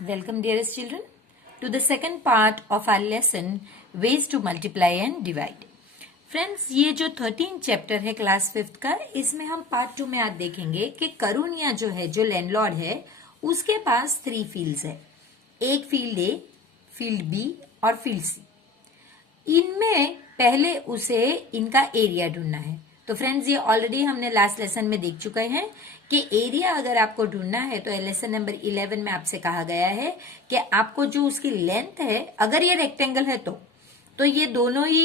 Welcome, dearest children, to the second part of our lesson, Ways to Multiply and Divide. Friends, ये जो 13 chapter है class 5th का, इसमें हम part 2 में आज देखेंगे कि करुणिया जो है, जो लैंडलॉर्ड है, उसके पास 3 फील्ड्स है। एक फील्ड ए, फील्ड बी और फील्ड सी। इनमें पहले उसे इनका एरिया ढूंढना है। तो फ्रेंड्स, ये ऑलरेडी हमने लास्ट लेसन में देख चुके हैं कि एरिया अगर आपको ढूंढना है तो लेसन नंबर 11 में आपसे कहा गया है कि आपको जो उसकी लेंथ है, अगर ये रेक्टेंगल है तो ये दोनों ही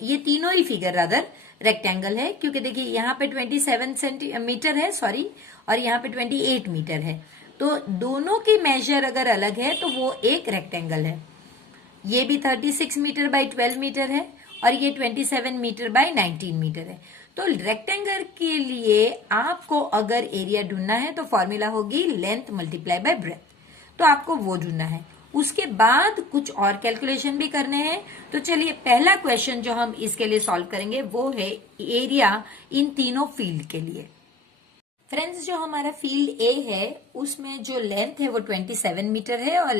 ये तीनों ही फिगर अगर रेक्टेंगल है, क्योंकि देखिए यहाँ पे 27 सेंटीमीटर है, सॉरी, और यहाँ पे 28 मीटर है, तो दोनों की मेजर अगर अलग है तो वो एक रेक्टेंगल है। ये भी 36 मीटर बाई 12 मीटर है और ये 27 मीटर बाई 19 मीटर है। तो रेक्टेंगल के लिए आपको अगर एरिया ढूंढना है तो फॉर्मूला होगी लेंथ मल्टीप्लाई बाय ब्रेथ। तो आपको वो ढूंढना है। उसके बाद कुछ और कैलकुलेशन भी करने हैं। तो चलिए, पहला क्वेश्चन जो हम इसके लिए सॉल्व करेंगे वो है एरिया इन तीनों फील्ड के लिए। फ्रेंड्स, जो हमारा फील्ड ए है उसमें जो लेंथ है वो 27 मीटर है और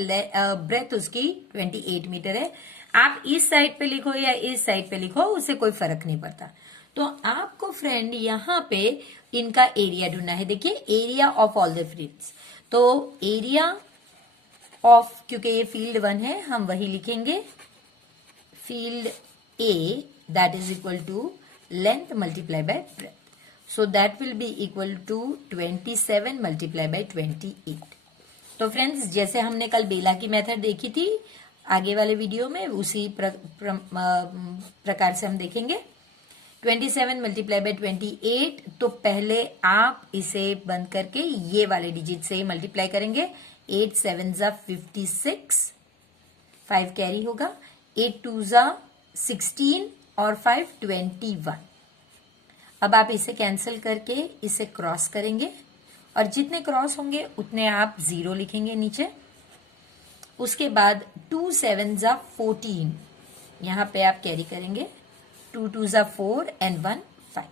ब्रेथ उसकी 28 मीटर है। आप इस साइड पे लिखो या इस साइड पे लिखो, उससे कोई फर्क नहीं पड़ता। तो आपको फ्रेंड यहाँ पे इनका एरिया ढूंढना है। देखिए, area of all the fields. तो एरिया ऑफ, क्योंकि ये फील्ड 1 है, हम वही लिखेंगे, field A that is equal to length multiply by breadth. So that will be equal to 27 multiply by 28। तो फ्रेंड्स, जैसे हमने कल बेला की मेथड देखी थी आगे वाले वीडियो में, उसी प्रकार से हम देखेंगे। 27 मल्टीप्लाई बाय 28, तो पहले आप इसे बंद करके ये वाले डिजिट से मल्टीप्लाई करेंगे। 8 7 जा 56, 5 कैरी होगा, 8 2 जा 16 और 5 21। अब आप इसे कैंसिल करके इसे क्रॉस करेंगे और जितने क्रॉस होंगे उतने आप 0 लिखेंगे नीचे। उसके बाद 2 7 जा 14, यहां पे आप कैरी करेंगे, 2 2 जा 4 एंड 1 5।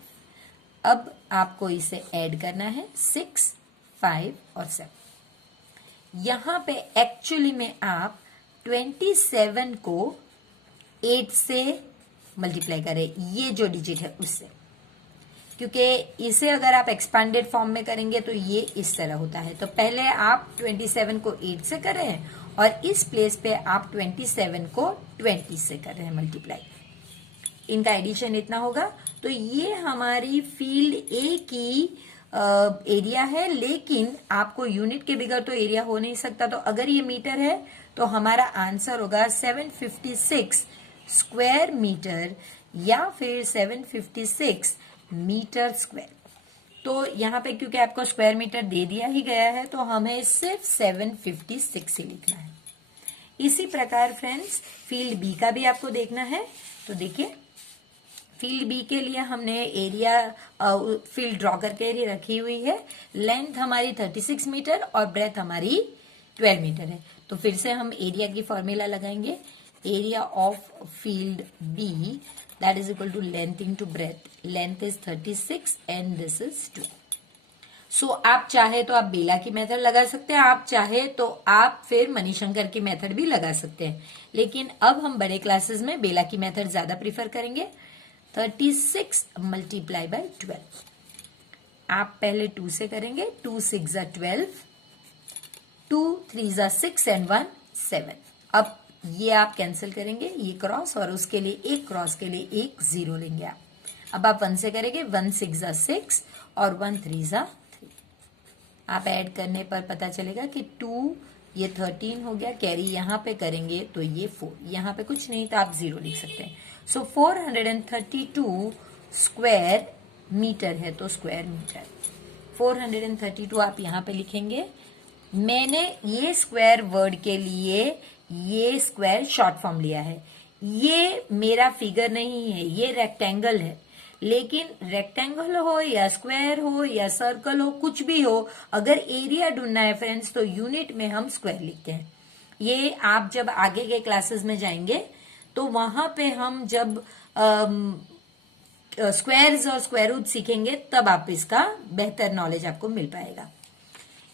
अब आपको इसे ऐड करना है, 6 5 और 7। यहां पे एक्चुअली में आप 27 को 8 से मल्टीप्लाई करें, ये जो डिजिट है उससे, क्योंकि इसे अगर आप एक्सपांडेड फॉर्म में करेंगे तो ये इस तरह होता है। तो पहले आप 27 को 8 से कर रहे हैं और इस प्लेस पे आप 27 को 20 से कर रहे हैं मल्टीप्लाई। इनका एडिशन इतना होगा। तो ये हमारी फील्ड ए की एरिया है, लेकिन आपको यूनिट के बगैर तो एरिया हो नहीं सकता। तो अगर ये मीटर है तो हमारा आंसर होगा 756 स्क्वायर मीटर या फिर 756 मीटर स्क्वायर। तो यहाँ पे क्योंकि आपको स्क्वायर मीटर दे दिया ही गया है तो हमें सिर्फ 756 ही लिखना है। इसी प्रकार फ्रेंड्स, फील्ड बी का भी आपको देखना है। तो देखिए, फील्ड बी के लिए हमने एरिया फील्ड ड्रॉ करके रखी हुई है। लेंथ हमारी 36 मीटर और ब्रेथ हमारी 12 मीटर है। तो फिर से हम एरिया की फॉर्मूला लगाएंगे। Area of field B that is equal to length into breadth. Length is 36 and this is 12। So आप चाहे तो आप बेला की मेथड लगा सकते हैं, आप चाहे तो आप फिर मणिशंकर की मेथड भी लगा सकते हैं, लेकिन अब हम बड़े क्लासेस में बेला की मेथड ज्यादा प्रीफर करेंगे। 36 मल्टीप्लाई बाय 12। आप पहले 2 से करेंगे, 2 6 जा 12, 2 3 जा 6 एंड 1 7। अब ये आप कैंसिल करेंगे, ये क्रॉस, और उसके लिए एक क्रॉस के लिए एक 0 लेंगे आप। अब आप 1 से करेंगे, 1 6 जा 6 और 1 3 जा 3। आप ऐड करने पर पता चलेगा कि 2 ये 13 हो गया, कैरी यहाँ पे करेंगे तो ये 4, यहाँ पे कुछ नहीं तो आप 0 लिख सकते हैं। सो 432 स्क्वायर मीटर है, तो स्क्वायर मीटर 432 आप यहाँ पे लिखेंगे। मैंने ये स्क्वायर वर्ड के लिए ये स्क्वायर शॉर्ट फॉर्म लिया है। ये मेरा फिगर नहीं है, ये रेक्टेंगल है, लेकिन रेक्टेंगल हो या स्क्वायर हो या सर्कल हो, कुछ भी हो, अगर एरिया ढूंढना है फ्रेंड्स तो यूनिट में हम स्क्वायर लिखते हैं। ये आप जब आगे के क्लासेस में जाएंगे तो वहां पे हम जब स्क्वायर्स और स्क्वायर रूट सीखेंगे तब आप इसका बेहतर नॉलेज आपको मिल पाएगा।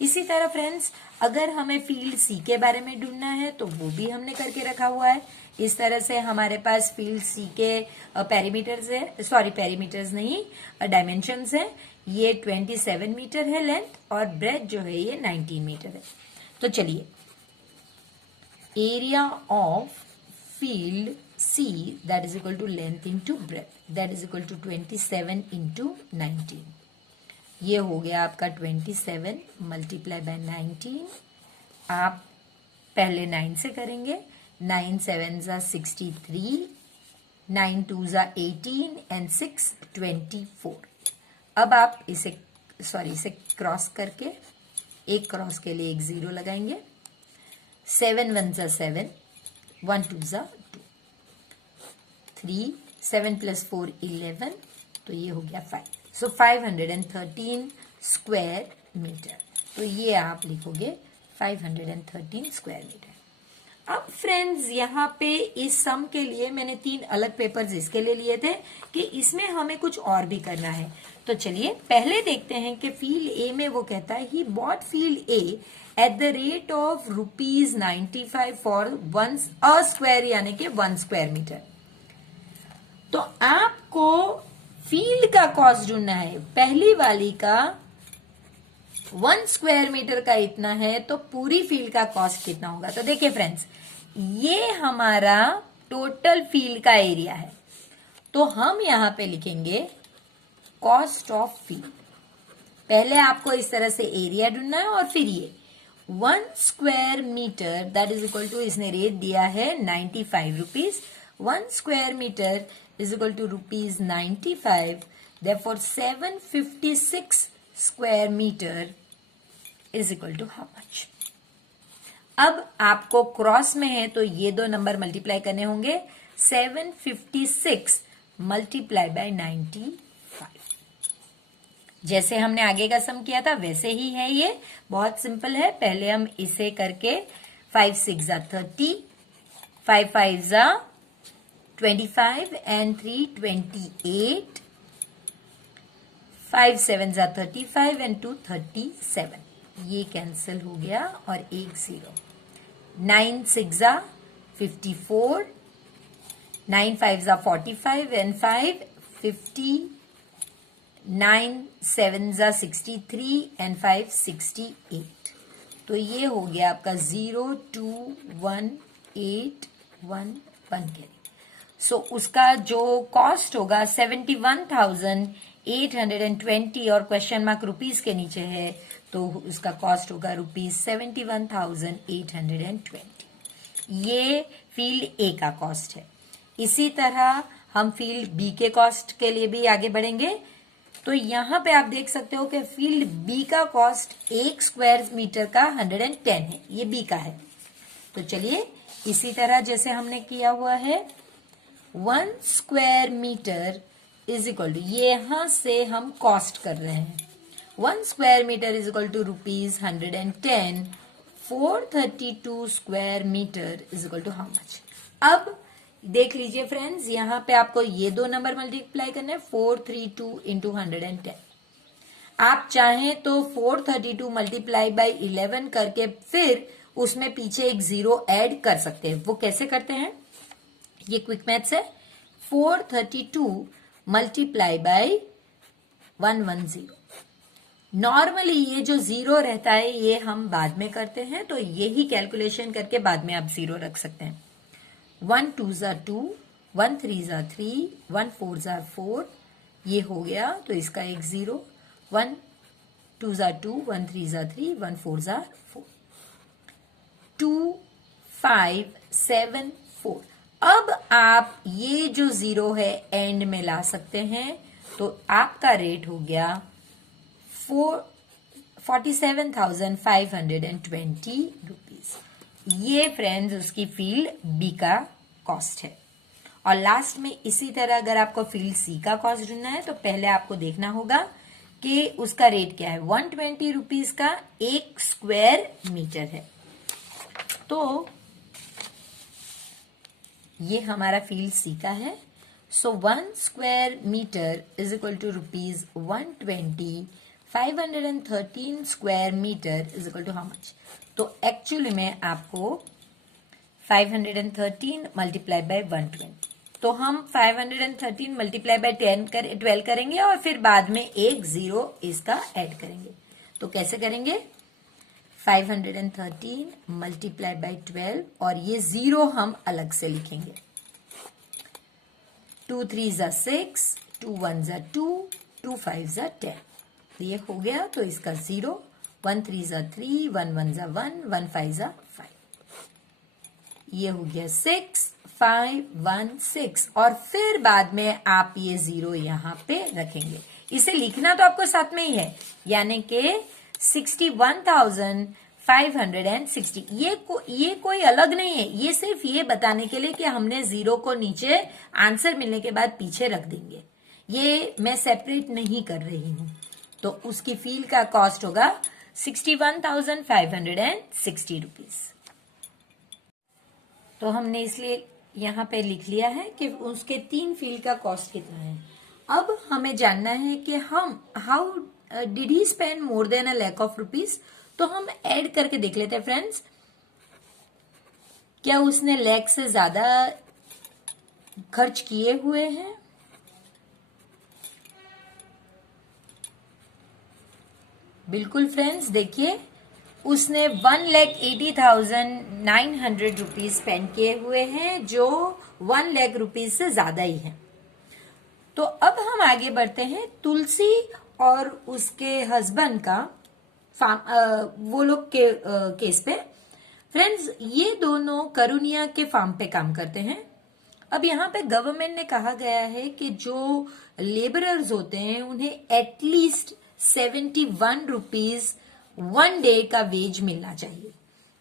इसी तरह फ्रेंड्स, अगर हमें फील्ड सी के बारे में ढूंढना है तो वो भी हमने करके रखा हुआ है। इस तरह से हमारे पास फील्ड सी के पेरीमीटर्स है, सॉरी पेरीमीटर्स नहीं, डायमेंशंस है। ये 27 मीटर है लेंथ और ब्रेथ जो है ये 19 मीटर है। तो चलिए, area of field C that is equal to length into breadth that is equal to 27 into 19। ये हो गया आपका 27 मल्टीप्लाई बाय 19। आप पहले 9 से करेंगे। 9 7 जा 63, 9 2 जा 18 एंड 6 24। अब आप इसे क्रॉस करके एक क्रॉस के लिए एक 0 लगाएंगे। 7 1 जा 7, 1 2 जा 2, 3 7 प्लस 4 11, तो ये हो गया 5। सो 513 स्क्वायर मीटर। तो ये आप लिखोगे 513 स्क्वायर मीटर। अब फ्रेंड्स यहाँ पे इस सम के लिए मैंने 3 अलग पेपर्स इसके लिए लिए थे कि इसमें हमें कुछ और भी करना है। तो चलिए पहले देखते हैं कि फील्ड ए में वो कहता है he bought field A at the rate of ₹95 for 1 square यानी कि 1 स्क्वायर मीटर। तो आपको फील्ड का कॉस्ट ढूंढना है। पहली वाली का 1 स्क्वायर मीटर का इतना है, तो पूरी फील्ड का कॉस्ट कितना होगा। तो देखिए फ्रेंड्स, ये हमारा टोटल फील्ड का एरिया है, तो हम यहां पे लिखेंगे कॉस्ट ऑफ फील्ड। पहले आपको इस तरह से एरिया ढूंढना है और फिर ये 1 square metre that is equal to, इसने रेट दिया है 95 rupees. 1 square metre is equal to ₹95. Therefore 756 square meter is equal to how much? अब आपको क्रॉस में है तो ये दो नंबर मल्टीप्लाई करने होंगे। 756 मल्टीप्लाई बाय 95। जैसे हमने आगे का सम किया था वैसे ही है, ये बहुत सिंपल है। पहले हम इसे करके 5 6 जा 30, 5 5 जा 25 and 3 28, 5 7 जा 35 and 2 37। ये कैंसिल हो गया और एक 0। 9 6 जा 54, 9 5 जा 45 and 5 50, 9 7 जा 63 and 5 68। तो ये हो गया आपका 0 2 1 8 1 1 कैरी। सो उसका जो कॉस्ट होगा 71,820 और क्वेश्चन मार्क रुपीज के नीचे है, तो उसका कॉस्ट होगा ₹71,820। ये फील्ड ए का कॉस्ट है। इसी तरह हम फील्ड बी के कॉस्ट के लिए भी आगे बढ़ेंगे। तो यहां पे आप देख सकते हो कि फील्ड बी का कॉस्ट 1 स्क्वायर मीटर का 110 है, ये बी का है। तो चलिए इसी तरह जैसे हमने किया हुआ है 1 square metre is equal to, ये यहां से हम कॉस्ट कर रहे हैं। 1 square metre is equal to ₹110। 432 square metre is equal to how much. अब देख लीजिए फ्रेंड्स, यहां पे आपको ये दो नंबर मल्टीप्लाई करने हैं, 432 इंटू 110। आप चाहें तो 432 मल्टीप्लाई बाई 11 करके फिर उसमें पीछे एक 0 ऐड कर सकते हैं। वो कैसे करते हैं, ये क्विक मैथ्स है। 432 मल्टीप्लाई बाई 110। नॉर्मली ये जो 0 रहता है ये हम बाद में करते हैं, तो यही कैलकुलेशन करके बाद में आप 0 रख सकते हैं। 1 2 जा 2, 1 3 जा 3, 1 4 जा 4, ये हो गया तो इसका एक 0। 1 2 जा 2, 1 3 जा 3, 1 4 जा 4, 2 5 7 4। अब आप ये जो 0 है एंड में ला सकते हैं, तो आपका रेट हो गया 47,520 रुपीज। ये फ्रेंड्स उसकी फील्ड बी का कॉस्ट है। और लास्ट में इसी तरह अगर आपको फील्ड सी का कॉस्ट ढूंढना है तो पहले आपको देखना होगा कि उसका रेट क्या है। 120 रुपीज का 1 स्क्वायर मीटर है। तो ये हमारा फील्ड सी का है। So 1 square metre is equal to ₹120। 513 square metre is equal to how much. तो एक्चुअली में आपको 513 मल्टीप्लाई बाय 120, तो हम 513 मल्टीप्लाई बाय 12 करेंगे और फिर बाद में एक जीरो इसका ऐड करेंगे। तो कैसे करेंगे? 513 मल्टीप्लाई बाय 12 और ये जीरो हम अलग से लिखेंगे। 2 3 जा 6, 2 1 जा 2, 2 5 जा 10, ये हो गया। तो इसका जीरो, 1 3 जा 3, 1 1 जा 1, 1 5 जा 5, ये हो गया 6 5 1 6 और फिर बाद में आप ये जीरो यहां पे रखेंगे। इसे लिखना तो आपको साथ में ही है, यानी कि 61,560। ये कोई अलग नहीं है, ये सिर्फ ये बताने के लिए कि हमने जीरो को नीचे आंसर मिलने के बाद पीछे रख देंगे। ये मैं सेपरेट नहीं कर रही हूं। तो उसकी फील का कॉस्ट होगा 61,560 रुपीज। तो हमने इसलिए यहां पे लिख लिया है कि उसके 3 फील का कॉस्ट कितना है। अब हमें जानना है कि हम how did he spend more than a lakh of rupees. तो हम ऐड करके देख लेते हैं फ्रेंड्स, क्या उसने लाख से ज्यादा खर्च किए हुए हैं? बिल्कुल फ्रेंड्स, देखिए उसने 1,80,900 रुपीज स्पेंड किए हुए हैं, जो 1 लाख रुपीज से ज्यादा ही है। तो अब हम आगे बढ़ते हैं तुलसी और उसके हस्बैंड का वो लोग के केस पे। फ्रेंड्स, ये दोनों करुनिया के फार्म पे काम करते हैं। अब यहाँ पे गवर्नमेंट ने कहा गया है कि जो लेबरर्स होते हैं उन्हें एटलीस्ट 71 रुपीज 1 डे का वेज मिलना चाहिए,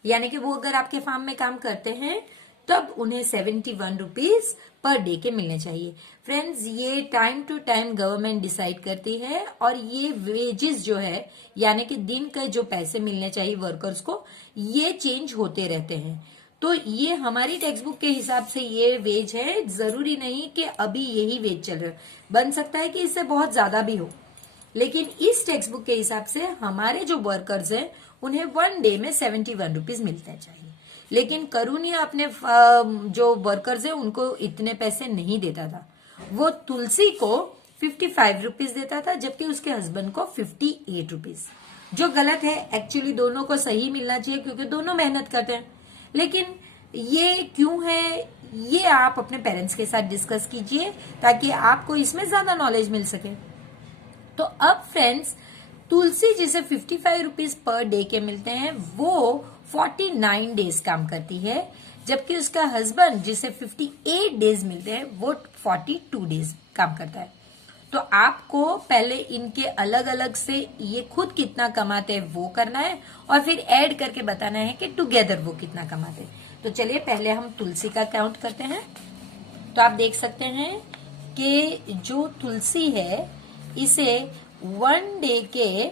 यानी कि वो अगर आपके फार्म में काम करते हैं तब उन्हें 71 रुपीज पर डे के मिलने चाहिए। फ्रेंड्स, ये time to time government decide करती है और ये वेजेस जो है, यानी कि दिन का जो पैसे मिलने चाहिए वर्कर्स को, ये चेंज होते रहते हैं। तो ये हमारी टेक्स्ट बुक के हिसाब से ये वेज है, जरूरी नहीं कि अभी यही वेज चल रहा है, बन सकता है कि इससे बहुत ज्यादा भी हो, लेकिन इस टेक्स्ट बुक के हिसाब से हमारे जो वर्कर्स हैं उन्हें 1 डे में 71 रुपीज मिलते चाहिए। लेकिन करुनिया अपने जो वर्कर्स है उनको इतने पैसे नहीं देता था। वो तुलसी को 55 रुपीज देता था, जबकि उसके हस्बैंड को 58 रुपीज, जो गलत है। एक्चुअली दोनों को सही मिलना चाहिए क्योंकि दोनों मेहनत करते हैं। लेकिन ये क्यों है, ये आप अपने पेरेंट्स के साथ डिस्कस कीजिए ताकि आपको इसमें ज्यादा नॉलेज मिल सके। तो अब फ्रेंड्स, तुलसी जिसे 55 रुपीज पर डे के मिलते हैं वो 49 डेज काम करती है, जबकि उसका हस्बैंड जिसे 58 डेज मिलते हैं वो 42 डेज काम करता है। तो आपको पहले इनके अलग अलग से ये खुद कितना कमाते हैं वो करना है और फिर ऐड करके बताना है कि टुगेदर वो कितना कमाते हैं। तो चलिए पहले हम तुलसी का काउंट करते हैं। तो आप देख सकते हैं कि जो तुलसी है इसे 1 डे के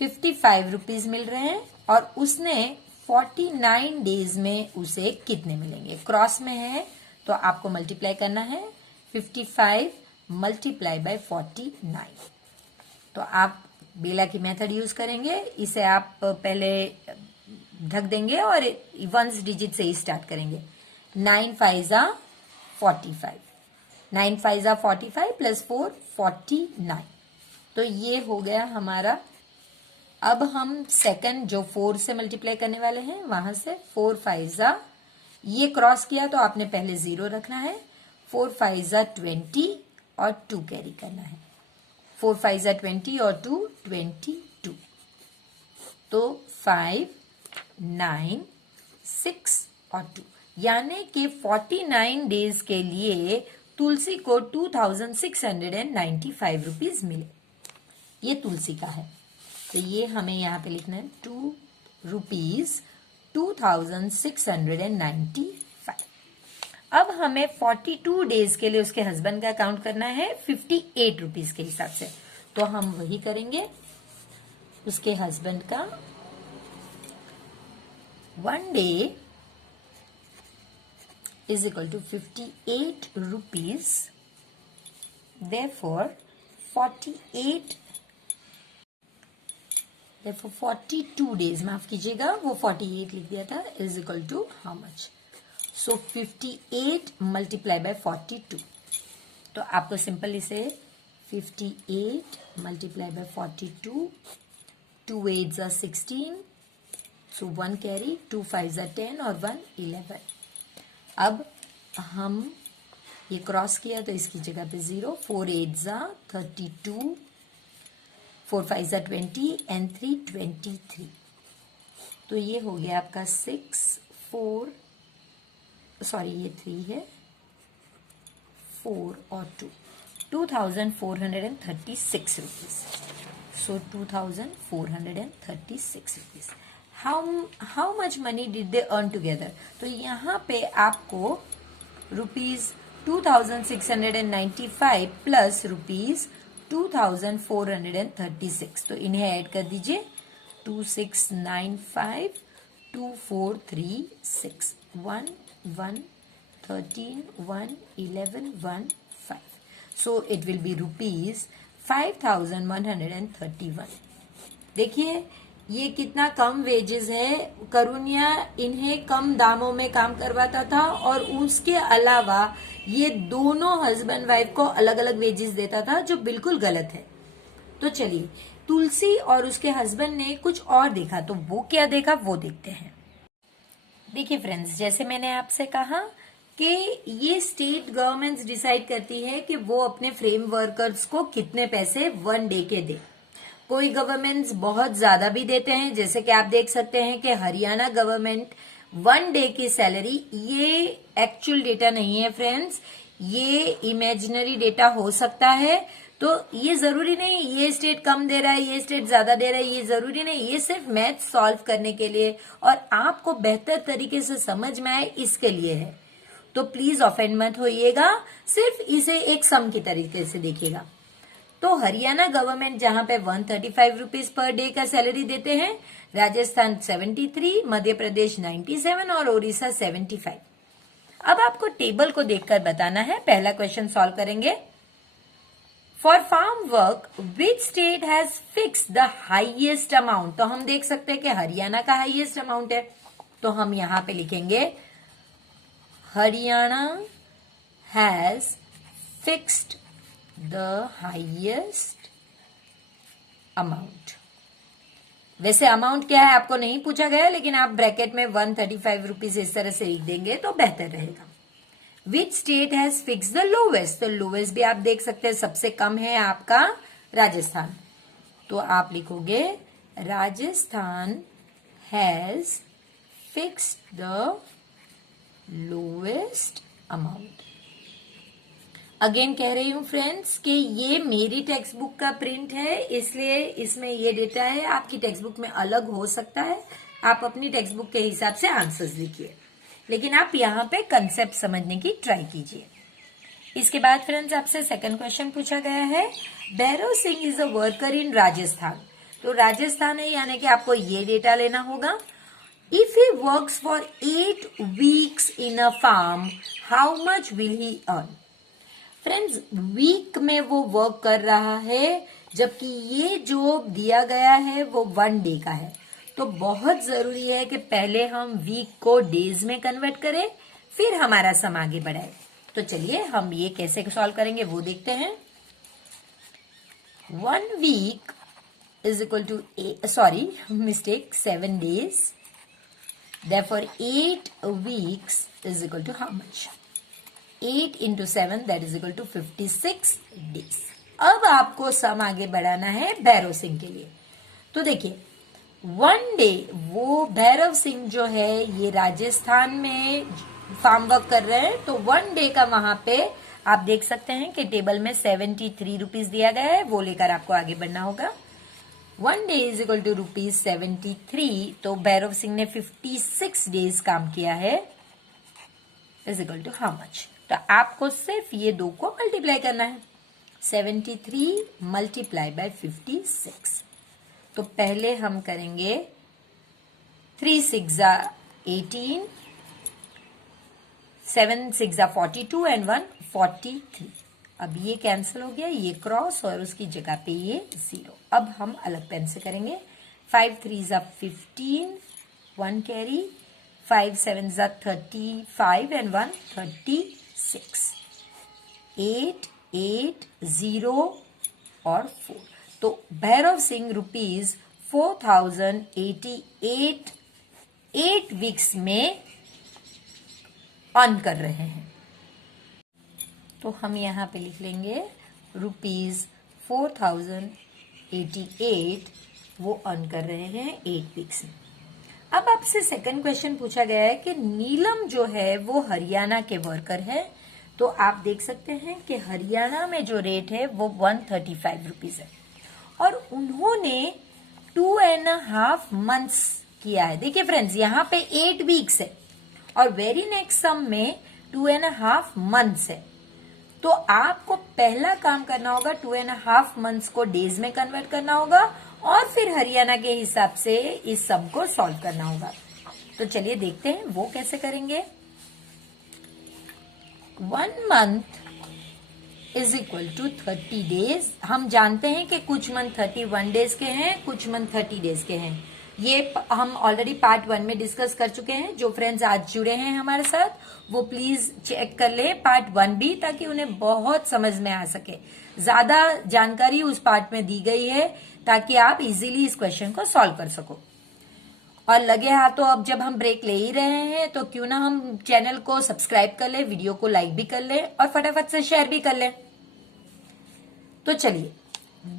55 रुपीज मिल रहे हैं और उसने 49 डेज में उसे कितने मिलेंगे, क्रॉस में है तो आपको मल्टीप्लाई करना है। 55 मल्टीप्लाई बाय 49। तो आप बेला की मेथड यूज करेंगे, इसे आप पहले ढक देंगे और 1 डिजिट से ही स्टार्ट करेंगे। 9 5 जा 45, 9 5 जा 45 प्लस 4 49। तो ये हो गया हमारा। अब हम सेकंड जो 4 से मल्टीप्लाई करने वाले हैं वहां से 4 5 जा, ये क्रॉस किया तो आपने पहले 0 रखना है। 4 5 जा 20 और 2 कैरी करना है। 4 5 जा 20 और 2 22। तो 5 9 6 और 2, यानी कि 49 डेज के लिए तुलसी को 2695 रुपीज मिले। ये तुलसी का है, तो ये हमें यहाँ पे लिखना है 2 रुपीज 2695। अब हमें 42 डेज के लिए उसके हस्बैंड का काउंट करना है 58 रुपीज के हिसाब से। तो हम वही करेंगे। उसके हस्बैंड का 1 day is equal to 58 rupees, therefore 48 for 42 days, माफ कीजिएगा वो 48 लिख दिया था, is equal to how much. So 58 multiply by 42. तो आपको सिंपल इसे 58 multiply by 42, 2 8s are 16, so 1 carry, 2 5s are 10 और 1 11. अब हम ये क्रॉस किया तो इसकी जगह पे 0, 4 8s are 32, 4 5s are 20 and 3 23. तो ये हो गया आपका 6 4, सॉरी ये 3 है, 4 और 2, 2436 rupees. So 2436 rupees. How much money did they earn together. तो यहाँ पे आपको रुपीज 2695 प्लस रुपीज 2436, तो इन्हें ऐड कर दीजिए. 2695 2436 1 1 13 1 11 1 5. So it will be rupees 5131. देखिए ये कितना कम वेजेस है. करुणिया इन्हें कम दामों में काम करवाता था और उसके अलावा ये दोनों हस्बैंड वाइफ को अलग अलग वेजेस देता था, जो बिल्कुल गलत है. तो चलिए तुलसी और उसके हस्बैंड ने कुछ और देखा, तो वो क्या देखा वो देखते हैं. देखिए फ्रेंड्स, जैसे मैंने आपसे कहा कि ये स्टेट गवर्नमेंट्स डिसाइड करती है कि वो अपने फ्रेम वर्कर्स को कितने पैसे 1 डे के दे. कोई गवर्नमेंट्स बहुत ज्यादा भी देते हैं, जैसे कि आप देख सकते हैं कि हरियाणा गवर्नमेंट 1 डे की सैलरी, ये एक्चुअल डेटा नहीं है फ्रेंड्स, ये इमेजिनरी डेटा हो सकता है. तो ये जरूरी नहीं ये स्टेट कम दे रहा है, ये स्टेट ज्यादा दे रहा है, ये जरूरी नहीं. ये सिर्फ मैथ सॉल्व करने के लिए और आपको बेहतर तरीके से समझ में आए इसके लिए है. तो प्लीज ऑफेंड मत होइएगा, सिर्फ इसे एक सम की तरीके से देखिएगा. तो हरियाणा गवर्नमेंट जहां पे 135 रुपीज पर डे का सैलरी देते हैं, राजस्थान 73, मध्य प्रदेश 97 और ओडिशा 75. अब आपको टेबल को देखकर बताना है. पहला क्वेश्चन सॉल्व करेंगे. For farm work which state has fix the highest amount. तो हम देख सकते हैं कि हरियाणा का हाइएस्ट अमाउंट है, तो हम यहां पे लिखेंगे Haryana has fixed the highest amount. वैसे अमाउंट क्या है आपको नहीं पूछा गया, लेकिन आप ब्रैकेट में 135 रुपीज इस तरह से लिख देंगे तो बेहतर रहेगा. विच state has fix the lowest. तो लोवेस्ट भी आप देख सकते हैं, सबसे कम है आपका राजस्थान, तो आप लिखोगे Rajasthan has fixed the lowest amount. Again कह रही हूं फ्रेंड्स कि ये मेरी टेक्स्ट बुक का प्रिंट है, इसलिए इसमें ये डेटा है. आपकी टेक्स्ट बुक में अलग हो सकता है, आप अपनी टेक्स्ट बुक के हिसाब से आंसर्स लिखिए, लेकिन आप यहाँ पे कंसेप्ट समझने की ट्राई कीजिए. इसके बाद फ्रेंड्स आपसे सेकंड क्वेश्चन पूछा गया है. Bhairav Singh is a worker in Rajasthan. तो राजस्थान है, यानी कि आपको ये डेटा लेना होगा. If he works for 8 weeks in a farm, how much will he earn. Friends week में वो वर्क कर रहा है, जबकि ये जो दिया गया है वो 1 डे का है. तो बहुत जरूरी है कि पहले हम वीक को डेज में कन्वर्ट करें, फिर हमारा सम आगे बढ़ाए. तो चलिए हम ये कैसे सॉल्व करेंगे वो देखते हैं. 1 week is equal to 7 days. Therefore 8 weeks is equal to how much? 8 into 7 that is equal to 56 days. अब आपको सम आगे बढ़ाना है भैरव सिंह के लिए. तो देखिए 1 डे, वो भैरव सिंह जो है ये राजस्थान में फार्म वर्क कर रहे हैं, तो 1 डे का वहां पे आप देख सकते हैं कि टेबल में 73 रुपीज दिया गया है, वो लेकर आपको आगे बढ़ना होगा. 1 day is equal to rupees 73, तो भैरव सिंह ने 56 डेज काम किया है, is equal to how much. तो आपको सिर्फ ये दो को मल्टीप्लाई करना है. 73 मल्टीप्लाई बाय 56. तो पहले हम करेंगे 3 6 18, 7 6 42 एंड 1 43. अब ये कैंसिल हो गया, ये क्रॉस और उसकी जगह पे ये 0. अब हम अलग पेन से करेंगे. 5 3s are 15, 1 carry, 5 7s are 35 and 1 36, 8 8 0 और 4। तो भैरव सिंह रुपीज 4088 8 वीक्स में अर्न कर रहे हैं। तो हम यहाँ पे लिख लेंगे रुपीज 4088 वो अर्न कर रहे हैं 8 वीक्स में। अब आपसे सेकंड क्वेश्चन पूछा गया है कि नीलम जो है वो हरियाणा के वर्कर है। तो आप देख सकते हैं कि हरियाणा में जो रेट है वो 135 रुपीज है और उन्होंने 2.5 मंथ्स किया है। देखिए फ्रेंड्स, यहाँ पे 8 वीक्स है और वेरी नेक्स्ट सम में 2.5 मंथ्स है। तो आपको पहला काम करना होगा 2.5 मंथ्स को डेज में कन्वर्ट करना होगा और फिर हरियाणा के हिसाब से इस सम को सॉल्व करना होगा। तो चलिए देखते हैं वो कैसे करेंगे। 1 month is equal to 30 days. हम जानते हैं कि कुछ मंथ 31 डेज के हैं, कुछ मंथ 30 डेज के हैं। ये हम ऑलरेडी पार्ट 1 में डिस्कस कर चुके हैं। जो फ्रेंड्स आज जुड़े हैं हमारे साथ वो प्लीज चेक कर ले पार्ट 1 भी, ताकि उन्हें बहुत समझ में आ सके। ज्यादा जानकारी उस पार्ट में दी गई है ताकि आप इजीली इस क्वेश्चन को सॉल्व कर सको। और लगे हाथों अब जब हम ब्रेक ले ही रहे हैं तो क्यों ना हम चैनल को सब्सक्राइब कर ले, वीडियो को लाइक भी कर ले और फटाफट से शेयर भी कर ले। तो चलिए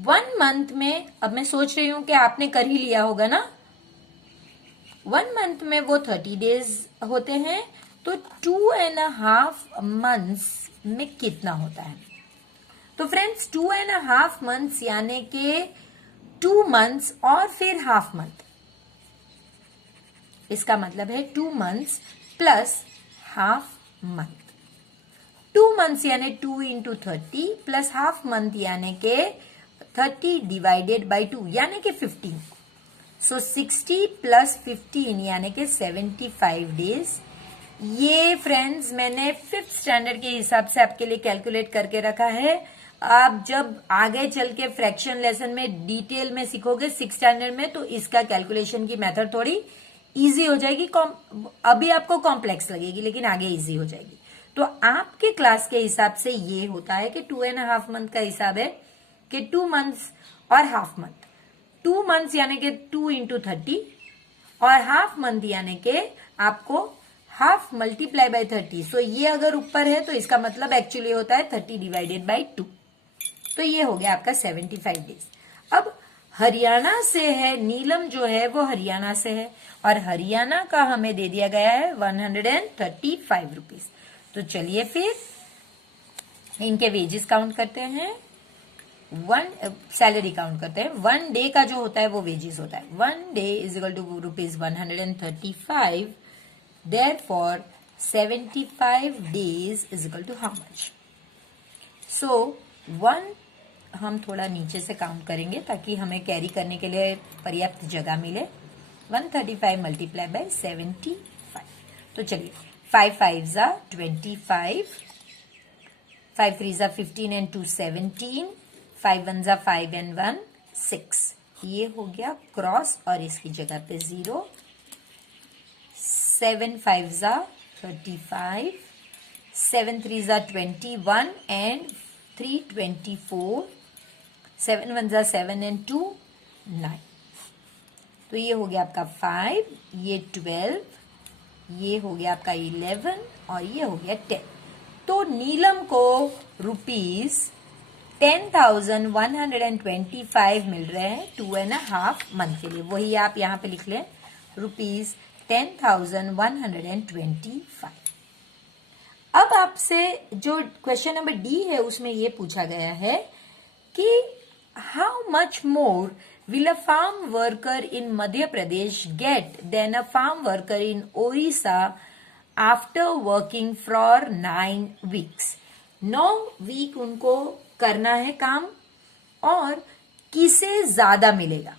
1 मंथ में, अब मैं सोच रही हूं कि आपने कर ही लिया होगा ना। 1 मंथ में वो 30 डेज होते हैं, तो 2.5 मंथ्स में कितना होता है। तो फ्रेंड्स 2.5 मंथ्स यानी कि 2 मंथ्स और फिर हाफ मंथ। इसका मतलब है 2 months plus half month. 2 months यानी 2 इंटू 30 प्लस हाफ मंथ यानी कि 30 डिवाइडेड बाई 2 यानी कि 15। सो 60 प्लस 15 यानी कि 75 डेज। ये फ्रेंड्स मैंने 5th स्टैंडर्ड के हिसाब से आपके लिए कैलकुलेट करके रखा है। आप जब आगे चल के फ्रैक्शन लेसन में डिटेल में सीखोगे 6th स्टैंडर्ड में, तो इसका कैलकुलेशन की मेथड थोड़ी इजी हो जाएगी। अभी आपको कॉम्प्लेक्स लगेगी लेकिन आगे इजी हो जाएगी। तो आपके क्लास के हिसाब से ये होता है कि 2.5 मंथ का हिसाब है कि 2 मंथ्स और हाफ मंथ। 2 मंथ्स यानी कि 2 इंटू 30 और हाफ मंथ यानी कि आपको हाफ मल्टीप्लाई बाय 30। सो ये अगर ऊपर है तो इसका मतलब एक्चुअली होता है 30 डिवाइडेड बाय 2। तो ये हो गया आपका 75 डेज। अब हरियाणा से है, नीलम जो है वो हरियाणा से है और हरियाणा का हमें दे दिया गया है 135 रुपीज। तो चलिए फिर इनके वेजेस काउंट करते हैं, सैलरी काउंट करते हैं। 1 डे का जो होता है वो वेजेस होता है। 1 day is equal to rupees 135, therefore 75 days is equal to how much. So 1 हम थोड़ा नीचे से काउंट करेंगे ताकि हमें कैरी करने के लिए पर्याप्त जगह मिले। 135 मल्टीप्लाई बाय 75। तो चलिए 5 5s are 25, 5 3s are 15 and 2 17, 5 1s are 5 and 1 6। ये हो गया क्रॉस और इसकी जगह पे 0। 7 5s are 35, 7 3s are 21 and 3 24, 7 1s are 7 and 2 9। तो ये हो गया आपका 5, ये 12, ये हो गया आपका 11 और ये हो गया 10। तो नीलम को रुपीज 10,125 मिल रहे हैं 2.5 मंथ के लिए। वही आप यहाँ पे लिख लें, रुपीज 10,125। अब आपसे जो क्वेश्चन नंबर डी है उसमें ये पूछा गया है कि how much more will a farm worker in Madhya Pradesh get than a farm worker in Orissa after working for 9 weeks? 9 week उनको करना है काम और किसे ज्यादा मिलेगा।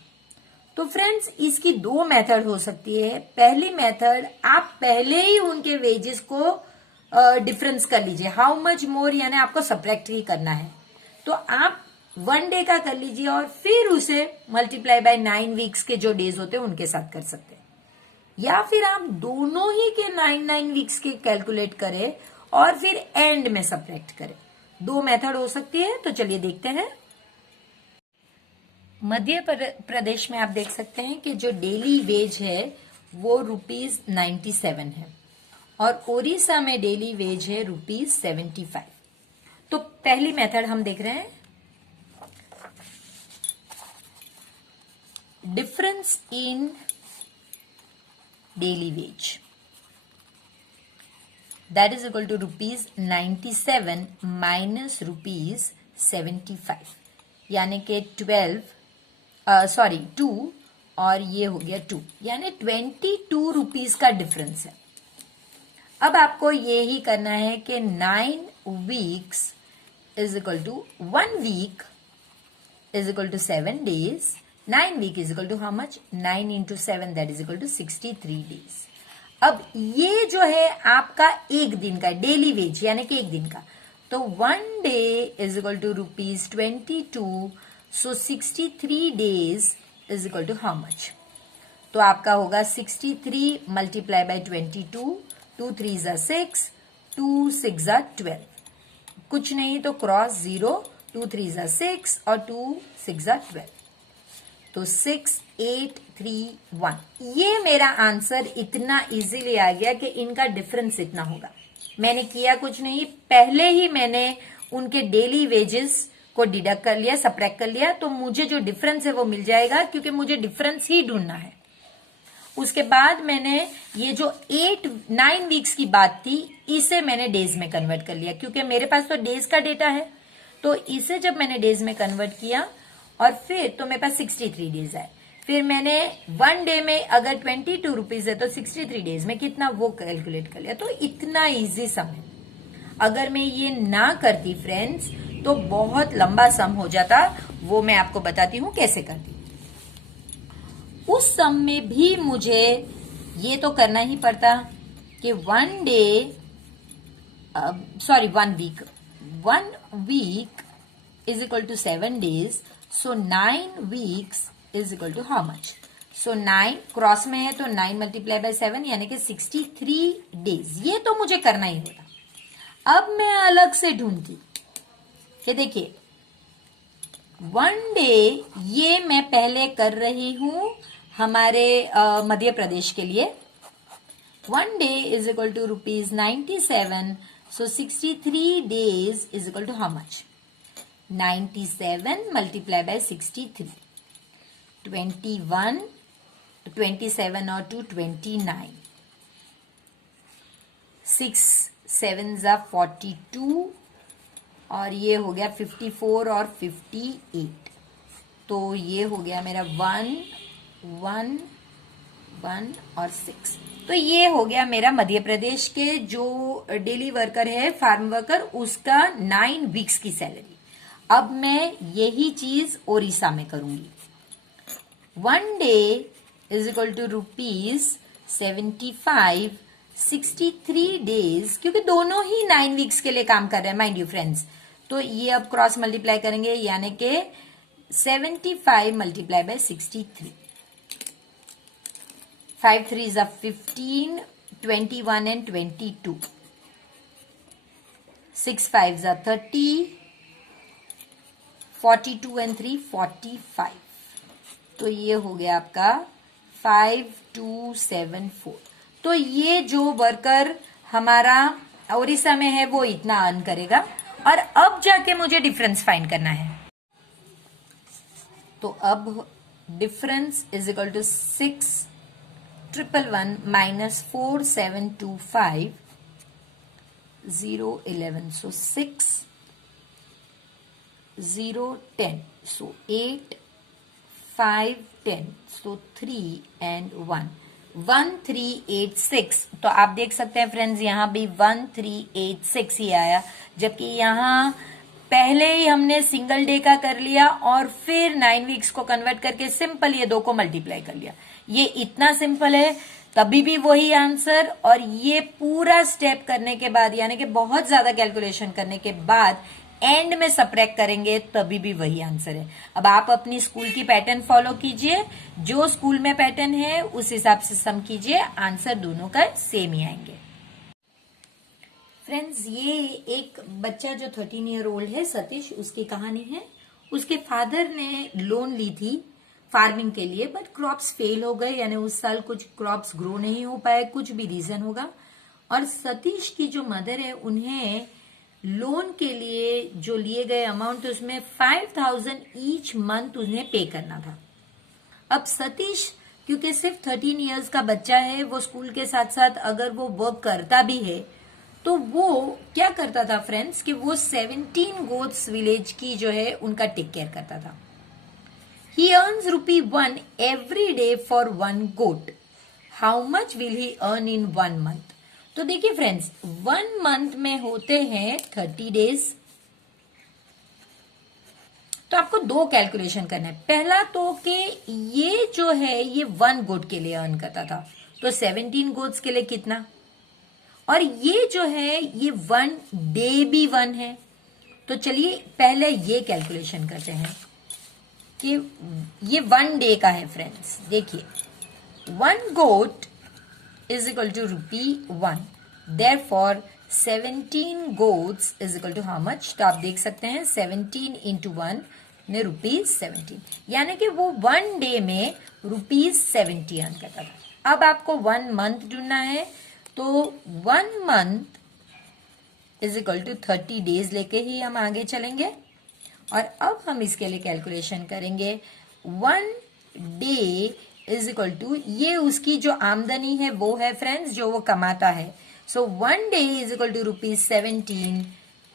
तो फ्रेंड्स इसकी 2 मेथड हो सकती है। पहली मेथड, आप पहले ही उनके वेजेस को डिफरेंस कर लीजिए। हाउ मच मोर यानी आपको सब्ट्रैक्ट ही करना है। तो आप 1 डे का कर लीजिए और फिर उसे मल्टीप्लाई बाय 9 वीक्स के जो डेज होते हैं उनके साथ कर सकते हैं, या फिर आप दोनों ही के 9 वीक्स के कैलकुलेट करें और फिर एंड में सब्ट्रैक्ट करें। 2 मेथड हो सकती है। तो चलिए देखते हैं। मध्य प्रदेश में आप देख सकते हैं कि जो डेली वेज है वो ₹97 है और ओडिशा में डेली वेज है ₹75। तो पहली मेथड हम देख रहे हैं, difference in daily veg, that is equal to ₹97 minus ₹75, यानी कि 2 और ये हो गया 2, यानी 22 रुपीज का डिफरेंस है। अब आपको ये ही करना है कि 9 weeks is equal to 1 week is equal to 7 days. 9 week is equal to how much? 9 into 7, that is equal to 63 days. अब ये जो है आपका एक दिन का डेली वेज, यानी कि एक दिन का, तो 1 day is equal to ₹22, so 63 days is equal to how much? तो आपका होगा 63 मल्टीप्लाई बाय 22, 2 3 ज़ा 6, 2 6 ज़ा 12, कुछ नहीं तो क्रॉस 0, 2 3 ज़ा 6 और 2 6 ज़ा 12, तो 6 8 3 1। ये मेरा आंसर इतना इजीली आ गया कि इनका डिफरेंस इतना होगा। मैंने किया कुछ नहीं, पहले ही मैंने उनके डेली वेजेस को डिडक्ट कर लिया, सब्ट्रैक्ट कर लिया, तो मुझे जो डिफरेंस है वो मिल जाएगा, क्योंकि मुझे डिफरेंस ही ढूंढना है। उसके बाद मैंने ये जो 9 वीक्स की बात थी, इसे मैंने डेज में कन्वर्ट कर लिया, क्योंकि मेरे पास तो डेज का डेटा है। तो इसे जब मैंने डेज में कन्वर्ट किया और फिर तो मेरे पास 63 डेज आए। फिर मैंने 1 डे में अगर 22 रुपीज है तो 63 डेज में कितना, वो कैलकुलेट कर लिया। तो इतना इजी सम है। अगर मैं ये ना करती फ्रेंड्स तो बहुत लंबा सम हो जाता, वो मैं आपको बताती हूँ कैसे करती। उस सम में भी मुझे ये तो करना ही पड़ता कि 1 week is equal to 7 days, so 9 weeks is equal to how much? So 9 cross में है तो 9 मल्टीप्लाई बाय 7, यानी कि 63 डेज। ये तो मुझे करना ही होता। अब मैं अलग से ढूंढती कि देखिए 1 डे, ये मैं पहले कर रही हूं हमारे मध्य प्रदेश के लिए। 1 day is equal to ₹97, so 63 days is equal to how much? 97 multiply by 63, 21, 27 और 2 29, 6 7 ज़ा 42 और ये हो गया 54 और 58। तो ये हो गया मेरा 1 1 1 और 6। तो ये हो गया मेरा मध्य प्रदेश के जो डेली वर्कर है, फार्म वर्कर, उसका 9 वीक्स की सैलरी। अब मैं यही चीज ओडिशा में करूंगी। 1 day is equal to ₹75, 63 days, क्योंकि दोनों ही 9 वीक्स के लिए काम कर रहे हैं माइंड यू फ्रेंड्स। तो ये अब क्रॉस मल्टीप्लाई करेंगे, यानी कि 75 मल्टीप्लाई बाय 63, 5 3 ज़ा 15, 21 एंड 22, 6 5 ज़ा 30, 42 एंड 3 45। तो ये हो गया आपका 5274। तो ये जो वर्कर हमारा ओडिशा में है वो इतना अर्न करेगा। और अब जाके मुझे डिफरेंस फाइंड करना है। तो अब difference is equal to 6,111 minus 4725 011, so 6 0 10, so 8 5 10, so 3 and 1, 1386। तो आप देख सकते हैं फ्रेंड्स यहाँ भी 1386 ही आया, जबकि यहाँ पहले ही हमने सिंगल डे का कर लिया और फिर 9 वीक्स को कन्वर्ट करके सिंपल ये दो को मल्टीप्लाई कर लिया। ये इतना सिंपल है, तभी भी वही आंसर। और ये पूरा स्टेप करने के बाद, यानी कि बहुत ज्यादा कैलकुलेशन करने के बाद एंड में सबट्रैक्ट करेंगे तभी भी वही आंसर है। अब आप अपनी स्कूल की पैटर्न फॉलो कीजिए, जो स्कूल में पैटर्न है उस हिसाब से सम कीजिए, आंसर दोनों का सेम ही आएंगे। फ्रेंड्स, ये एक बच्चा जो 13 ईयर ओल्ड है, सतीश, उसकी कहानी है। उसके फादर ने लोन ली थी फार्मिंग के लिए, बट क्रॉप्स फेल हो गए, यानी उस साल कुछ क्रॉप्स ग्रो नहीं हो पाए, कुछ भी रीजन होगा। और सतीश की जो मदर है, उन्हें लोन के लिए जो लिए गए अमाउंट उसमें 5000 ईच मंथ उन्हें पे करना था। अब सतीश क्योंकि सिर्फ 13 इयर्स का बच्चा है, वो स्कूल के साथ साथ अगर वो वर्क करता भी है तो वो क्या करता था फ्रेंड्स कि वो 17 गोट्स विलेज की जो है उनका टेक केयर करता था। He earns ₹1 every day for 1 goat. How much will he earn in 1 month? तो देखिए फ्रेंड्स, 1 मंथ में होते हैं 30 डेज। तो आपको 2 कैलकुलेशन करना है। पहला तो कि ये जो है ये 1 गोट के लिए अर्न करता था, तो 17 गोट्स के लिए कितना, और ये जो है ये 1 डे भी 1 है। तो चलिए पहले ये कैलकुलेशन करते हैं कि ये 1 डे का है फ्रेंड्स। देखिए 1 goat is equal to ₹1, therefore 17 goats is equal to how much? तो आप देख सकते हैं 17 इंटू 1 ने ₹17, यानी कि वो 1 डे में ₹70 अर्न करता था। अब आपको 1 मंथ ढूंढना है, तो 1 month is equal to 30 days लेके ही हम आगे चलेंगे। और अब हम इसके लिए कैलकुलेशन करेंगे 1 डे इज इक्वल टू, ये उसकी जो आमदनी है वो है फ्रेंड्स, जो वो कमाता है। So 1 day is equal to ₹17,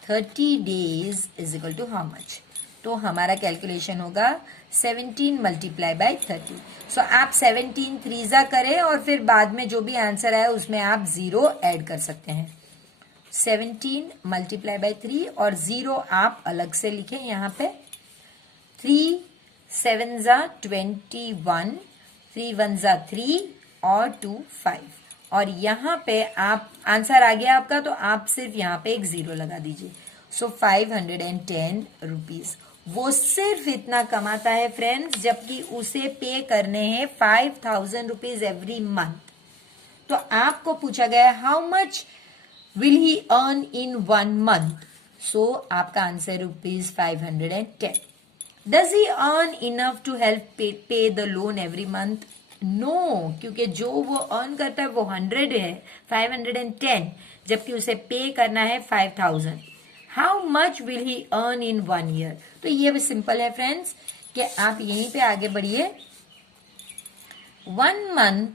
30 days is equal to how much? तो हमारा कैलकुलेशन होगा 17 मल्टीप्लाई बाय 30। सो आप 17 3 करें और फिर बाद में जो भी आंसर आए उसमें आप 0 ऐड कर सकते हैं। 17 मल्टीप्लाई बाय 3 और 0 आप अलग से लिखें यहाँ पे। 3 7 21, 3 1 3 और 2 5, और यहाँ पे आप आंसर आ गया आपका, तो आप सिर्फ यहाँ पे एक 0 लगा दीजिए। सो 510 रुपीज वो सिर्फ इतना कमाता है फ्रेंड्स, जबकि उसे पे करने हैं 5000 रुपीज एवरी मंथ। तो आपको पूछा गया है how much will he earn in 1 month? So आपका answer ₹510। Does he earn enough to help pay the loan every month? No, क्योंकि जो वो अर्न करता है वो 100 है, 510, जबकि उसे पे करना है 5000। How much will he earn in 1 year? तो ये भी सिंपल है फ्रेंड्स कि आप यहीं पे आगे बढ़िए। 1 month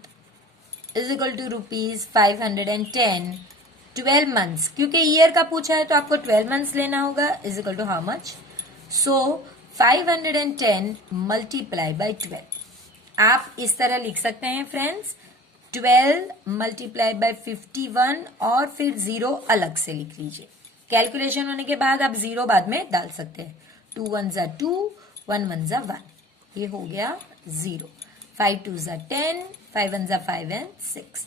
is equal to ₹510, 12 months, क्योंकि ईयर का पूछा है तो आपको 12 मंथ्स लेना होगा, is equal to how much? So 510 multiply by 12। आप इस तरह लिख सकते हैं फ्रेंड्स, 12 मल्टीप्लाई बाय 51 और फिर 0 अलग से लिख लीजिए। कैलकुलेशन होने के बाद आप 0 बाद में डाल सकते हैं। 2 1 2, 1 1 1, ये हो गया 0। 5 2 10, 5 1 5 and 6,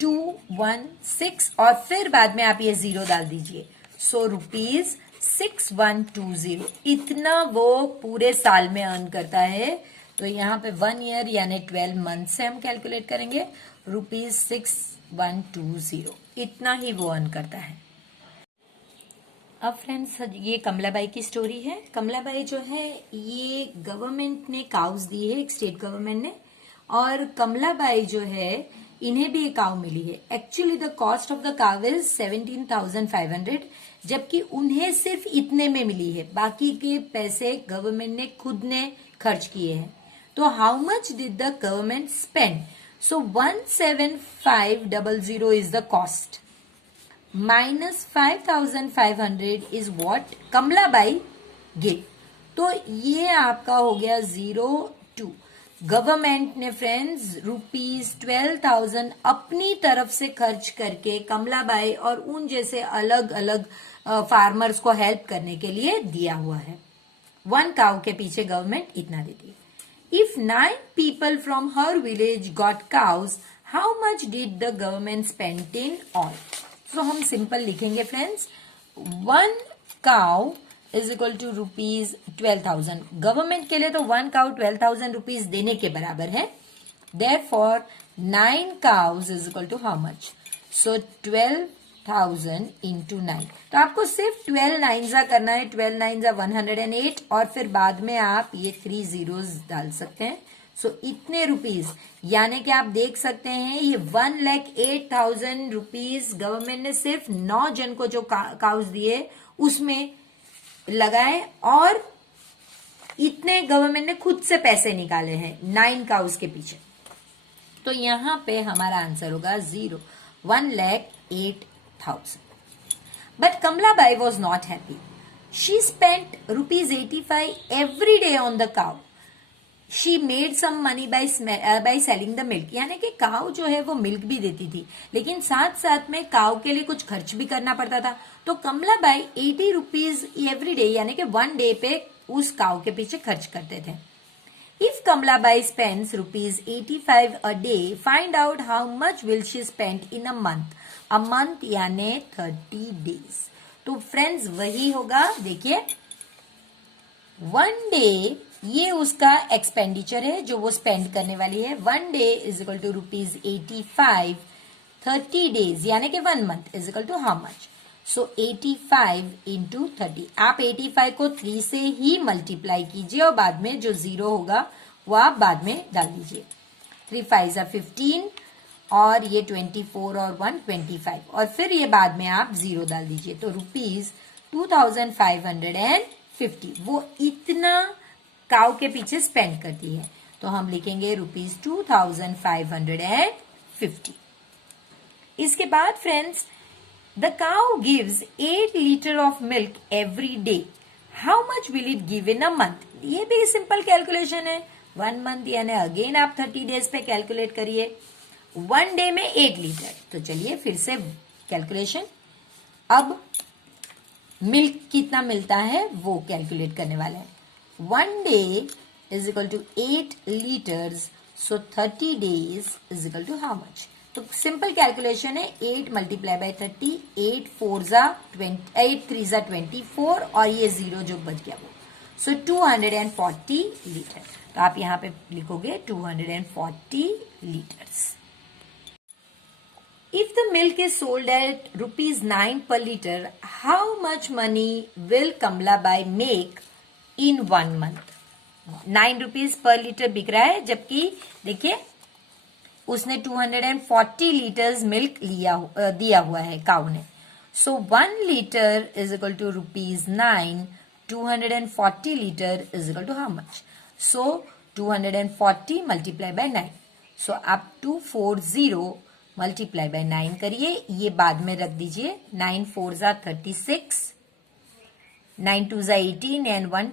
2 1 6, और फिर बाद में आप ये 0 डाल दीजिए। सो ₹6120 इतना वो पूरे साल में अर्न करता है। तो यहाँ पे 1 ईयर यानी 12 मंथ से हम कैलकुलेट करेंगे, ₹6120 इतना ही वो अर्न करता है। अब फ्रेंड्स, ये कमलाबाई की स्टोरी है। कमलाबाई जो है ये गवर्नमेंट ने काउस दी है, एक स्टेट गवर्नमेंट ने, और कमलाबाई जो है इन्हें भी एक काउ मिली है। Actually the cost of the cow is 17,500, जबकि उन्हें सिर्फ इतने में मिली है, बाकी के पैसे गवर्नमेंट ने खुद ने खर्च किए हैं। तो how much did the government spend? So 17,500 is the cost, minus 5,500 is what Kamlabai give. तो ये आपका हो गया 0 गवर्नमेंट ने फ्रेंड्स ₹12,000 अपनी तरफ से खर्च करके कमलाबाई और उन जैसे अलग अलग फार्मर्स को हेल्प करने के लिए दिया हुआ है। 1 काउ के पीछे गवर्नमेंट इतना देती है। If 9 people from her village got cows, how much did the government spend in all? तो हम सिंपल लिखेंगे friends, 1 cow is equal to ₹12,000। Government के लिए तो 1 काउ 12,000 रुपीज देने के बराबर है। Therefore 9 cows is equal to how much? So 12,000 into 9। तो आपको सिर्फ 12 नाइन्स करना है। 12 नाइन्स 108 और फिर बाद में आप ये 3 zeros डाल सकते हैं। सो इतने रुपीज, यानी कि आप देख सकते हैं ये 1,08,000 रुपीज गवर्नमेंट ने सिर्फ 9 जन को जो काउस दिए उसमें लगाए, और इतने गवर्नमेंट ने खुद से पैसे निकाले हैं 9 काउस के पीछे। तो यहां पे हमारा आंसर होगा 1,08,000। But Kamlabai was not happy. She spent ₹85 every day on the cow. She made some money by selling the milk. यानी कि काउ जो है वो मिल्क भी देती थी, लेकिन साथ साथ में काउ के लिए कुछ खर्च भी करना पड़ता था। तो कमलाबाई 80 रुपीज एवरी डे यानी कि 1 डे पे उस काउ के पीछे खर्च करते थे। If Kamalabai spends ₹85 a day, find out how much will she spend in a month. A month यानी 30 days। तो फ्रेंड्स वही होगा, देखिए 1 डे ये उसका एक्सपेंडिचर है जो वो स्पेंड करने वाली है। 1 day is equal to ₹85। 30 days यानी कि 1 month is equal to how much? So 85 into 30। आप 85 को 3 से ही मल्टीप्लाई कीजिए और बाद में जो 0 होगा वो आप बाद में डाल दीजिए। 3 5 15 और ये 24 और 1 25 और फिर ये बाद में आप 0 डाल दीजिए। तो ₹2,550 वो इतना काउ के पीछे स्पेंड करती है। तो हम लिखेंगे ₹2,550। इसके बाद friends, the cow gives 8 litre of milk every day. How much will it give in a month? ये भी सिंपल कैलकुलेशन है। 1 मंथ यानी अगेन आप 30 डेज पे कैलकुलेट करिए। 1 डे में 8 लीटर। तो चलिए फिर से कैलकुलेशन। अब मिल्क कितना मिलता है वो कैलकुलेट करने वाले हैं। 1 day is equal to 8 litres. So 30 days is equal to how much? तो सिंपल कैलकुलेशन है। 8 मल्टीप्लाई बाय 30। 8 4 जा 20, 8 3 जा 24 और ये 0 जो बच गया वो। सो 240 लीटर। तो आप यहां पे लिखोगे 240 litres. If the milk is sold at ₹9 per liter, how much money will Kamalabai make in 1 month? 9 rupees per litre बिक रहा है, जबकि देखिए उसने 240 लीटर्स मिल्क दिया हुआ है काउ ने। So 1 litre is equal to ₹9। 240 litre is equal to how much? So 240 multiply by 9। So आप 240 मल्टीप्लाई बाय 9 करिए, ये बाद में रख दीजिए। 9 4 जा 36, 9 2 जा 18 एंड 1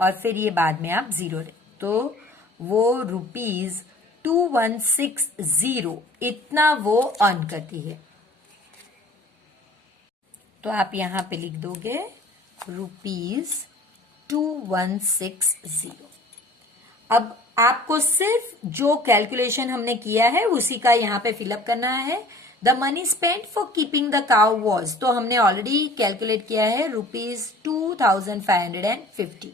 और फिर ये बाद में आप 0। तो वो ₹2160 इतना वो अर्न करती है। तो आप यहां पे लिख दोगे ₹2160। अब आपको सिर्फ जो कैलकुलेशन हमने किया है उसी का यहां पे फिलअप करना है। The money spent for keeping the cow was, तो हमने ऑलरेडी कैलकुलेट किया है ₹2,550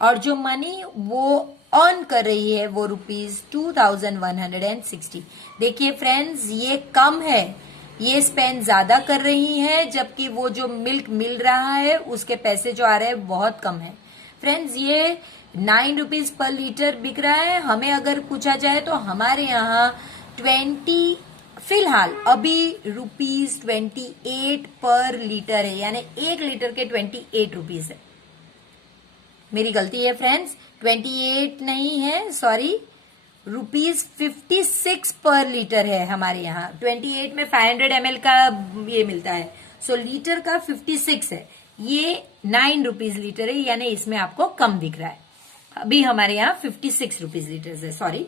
और जो मनी वो अर्न कर रही है वो ₹2,160। देखिए फ्रेंड्स ये कम है, ये स्पेंड ज्यादा कर रही है, जबकि वो जो मिल्क मिल रहा है उसके पैसे जो आ रहे हैं बहुत कम है। फ्रेंड्स ये 9 रुपीज पर लीटर बिक रहा है। हमें अगर पूछा जाए तो हमारे यहाँ 20 फिलहाल अभी ₹28 पर लीटर है, यानी 1 लीटर के 28 रुपीज है। मेरी गलती है फ्रेंड्स, 28 नहीं है, सॉरी, ₹56 पर लीटर है हमारे यहाँ। 28 में 500 ml का ये मिलता है, सो लीटर का 56 है। ये 9 रुपीज लीटर है, यानी इसमें आपको कम दिख रहा है। अभी हमारे यहाँ 56 रुपीज लीटर है, sorry.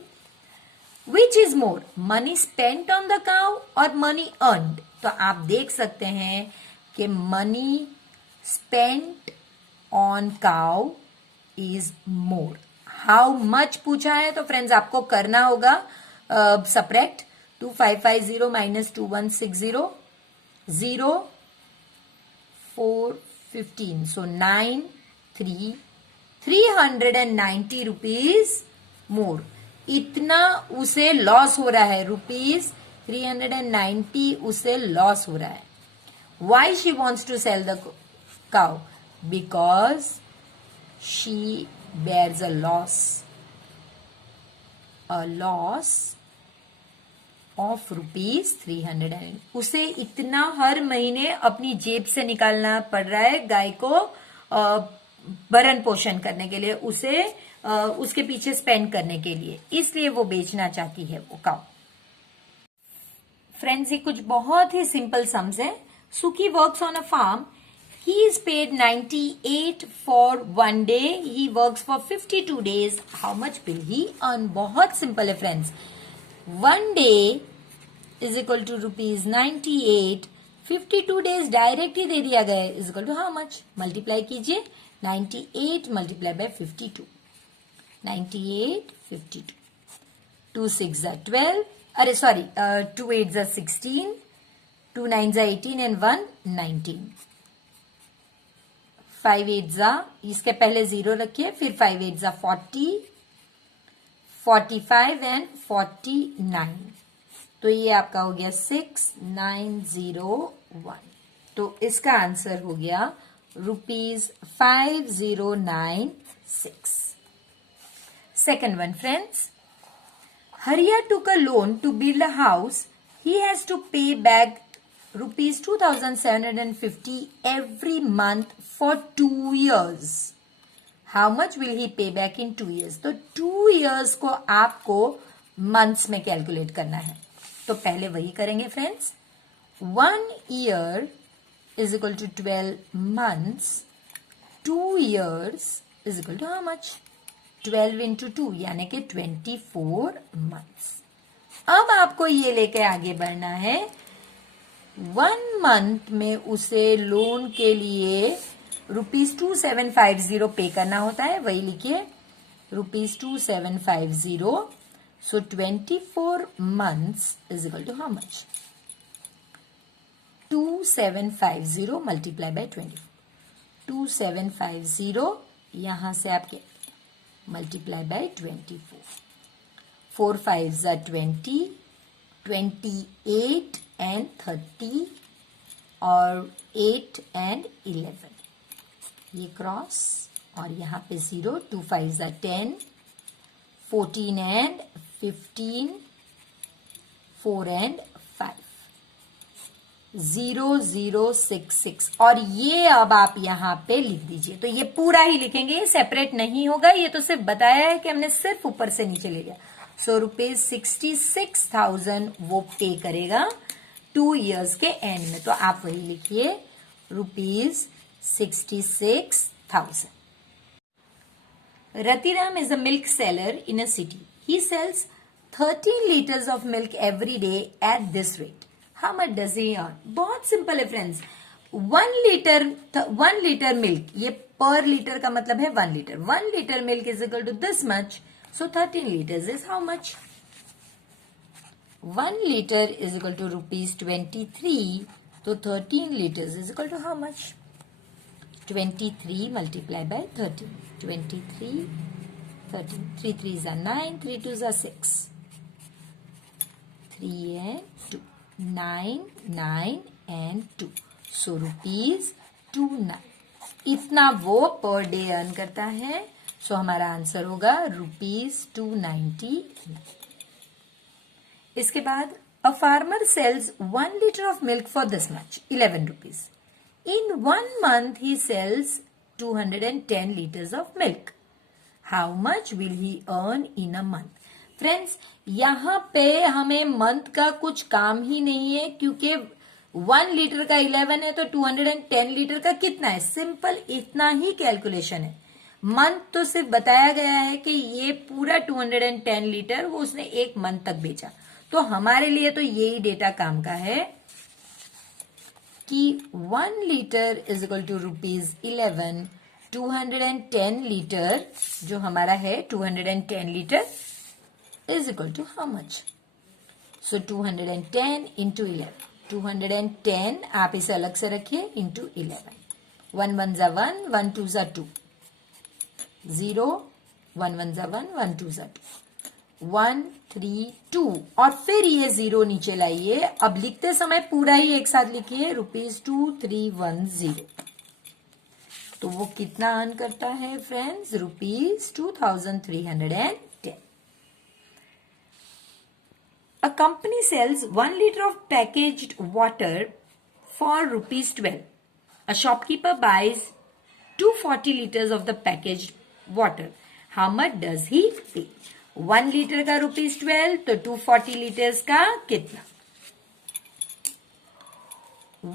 Which is more, money spent on the cow और मनी अर्नड? तो आप देख सकते हैं कि money spent on cow is more. How much पूछा है तो फ्रेंड्स आपको करना होगा subtract. 2550 minus 2160, 0 4 15. So 390 rupees more. इतना उसे लॉस हो रहा है, रुपीज 390 उसे लॉस हो रहा है. Why she wants to sell the cow? Because she bears a loss of rupees 300. उसे इतना हर महीने अपनी जेब से निकालना पड़ रहा है गाय को भरण पोषण करने के लिए, उसे उसके पीछे स्पेंड करने के लिए, इसलिए वो बेचना चाहती है वो काउ. फ्रेंड्स, ये कुछ बहुत ही सिंपल सम्स है. Suki works on a farm. He is paid 98 for 1 day. He works for 52 days. How much will he earn? बहुत सिंपल है friends. 1 day is equal to rupees 98. 52 days direct ही दे दिया गया है. is equal to how much? Multiply कीजिए. 98 multiplied by 52. 98, 52. 2 6 are 12. अरे sorry, 2 8 are 16. 2 9 are 18 and 1 19. 5 8 are, इसके पहले 0 रखिए, फिर 5 8 are 40, 45 and 49. तो ये आपका हो गया 6901. तो इसका आंसर हो गया ₹5096. Second one, friends. Hariya took a loan to build a house. He has to pay back ₹2750 every month for 2 years. How much will he pay back in 2 years? तो 2 years को आपको months में calculate करना है. तो पहले वही करेंगे friends. 1 year is equal to 12 months. 2 years is equal to how much? 12 into 2 यानी कि 24 months. अब आपको ये लेके आगे बढ़ना है. 1 month में उसे लोन के लिए ₹2750 पे करना होता है. वही लिखिए, ₹2750. So 24 months is equal to how much? 2750 multiply by 24. 2750 यहां से आपके multiply by 24. 4 5s are 20, 28 and 30 और 8 and 11. ये क्रॉस और यहाँ पे 0. 2 5s are 10, 14 and 15, 4 and 5. 0066. और ये अब आप यहाँ पे लिख दीजिए. तो ये पूरा ही लिखेंगे, ये सेपरेट नहीं होगा. ये तो सिर्फ बताया है कि हमने सिर्फ ऊपर से नीचे ले लिया. सो ₹66,000 वो पे करेगा 2 years के एंड में. तो आप वही लिखिए, ₹66,000. Ratiram is a milk seller in a city. He sells 13 liters of milk every day at this rate. How much does he earn? बहुत सिंपल है फ्रेंड्स. 1 liter मिल्क, ये पर लीटर का मतलब है 1 liter. 1 liter milk is equal to this much. So 13 liters is how much? 1 liter is equal to ₹23. So 13 liters is equal to how much? 23 multiplied by 13. 23, 13. 3 3s are 9, 3 2s are 6. 3 and 2. 9, 9 and 2. So ₹29. इतना वो per day earn करता है. सो हमारा answer होगा ₹290. इसके बाद a farmer sells 1 liter of milk for this much, ₹11. In 1 month he sells 210 liters of milk. How much will he earn in a month? Friends, यहाँ पे हमें मंथ का कुछ काम ही नहीं है, क्योंकि 1 लीटर का 11 है तो 210 लीटर का कितना है. सिंपल इतना ही कैलकुलेशन है. मंथ तो सिर्फ बताया गया है कि ये पूरा 210 लीटर वो उसने एक मंथ तक बेचा. तो हमारे लिए तो यही डेटा काम का है कि 1 litre is equal to ₹11. 210 litre जो हमारा है, 210 litre is equal to how much? So 210 into 11. 210 आप इसे अलग से रखिए इंटू 11. 1 1 जा 1, 1 2 जा 2, 0, 1 1 जा 1, 1 2 जा 2, 1 3 2 और फिर ये 0 नीचे लाइए। अब लिखते समय पूरा ही एक साथ लिखिए ₹2310। तो वो कितना अर्न करता है friends? ₹2310। A company sells 1 liter of packaged water for ₹12. A shopkeeper buys 240 liters of the packaged water. How much does he pay? 1 litre का ₹12 तो 240 लीटर्स का कितना?